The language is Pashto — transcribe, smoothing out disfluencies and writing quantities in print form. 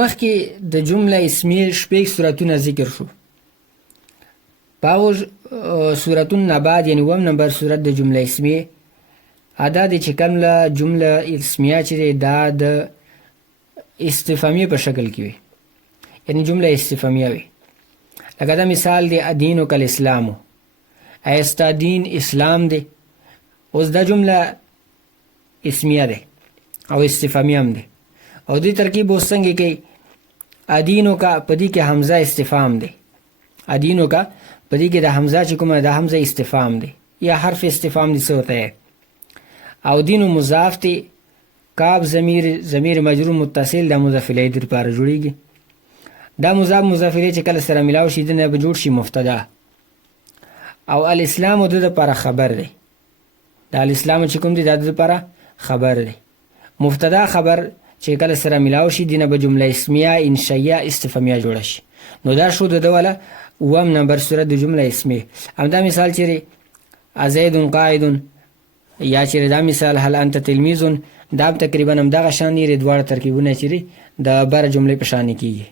مخکې د جمله اسمیه شپږ صورتونه ذکر شو. په هغو صورتونو نه بعد یعنې اووم نمبر صورت د جمله اسمیه دا دی چې کومه جمله اسمیه چې دی دا د استفهامیه په شکل کې وي، یعنې جمله استفهامیه وي. لکه دا مثال دی ادینک الاسلامو، ایا ستا دین اسلام دی. اوس دا جمله اسمیه دی او استفهامیه هم دی، او دې ترکیب اوس څنګه کوي؟ ادینو کا په دې کې حمزه استفهام دی، ادینو کا په دې کې د حمزه چې کومه د حمزه استفهام دی یا حرف استفهام دی څه ہوتا ہے. او دینو مضاف دی، کاب ضمیر مجرور متصل د مضاف الیه د لپاره جوړیږي. دا مضاف الیه چې کله سره ملاو شي دنه به جوړ شي مبتدا، او الاسلام د لپاره خبر دی. دا الاسلام چې کوم دی د لپاره خبر دی. مبتدا خبر چې کله سره ملاو شي دینه به جمله اسمیه انشائیه استفهامیه جوړ شي. نو دا شو د دوله اووم نمبر صورت د جمله اسمیه. همدا مثال چې زید قاعد یا چې دا مثال هل انت تلمیذ دا تقریبا همدغه شان دي، دواړه ترکیبونه چې د بره جملې په شان کېږي.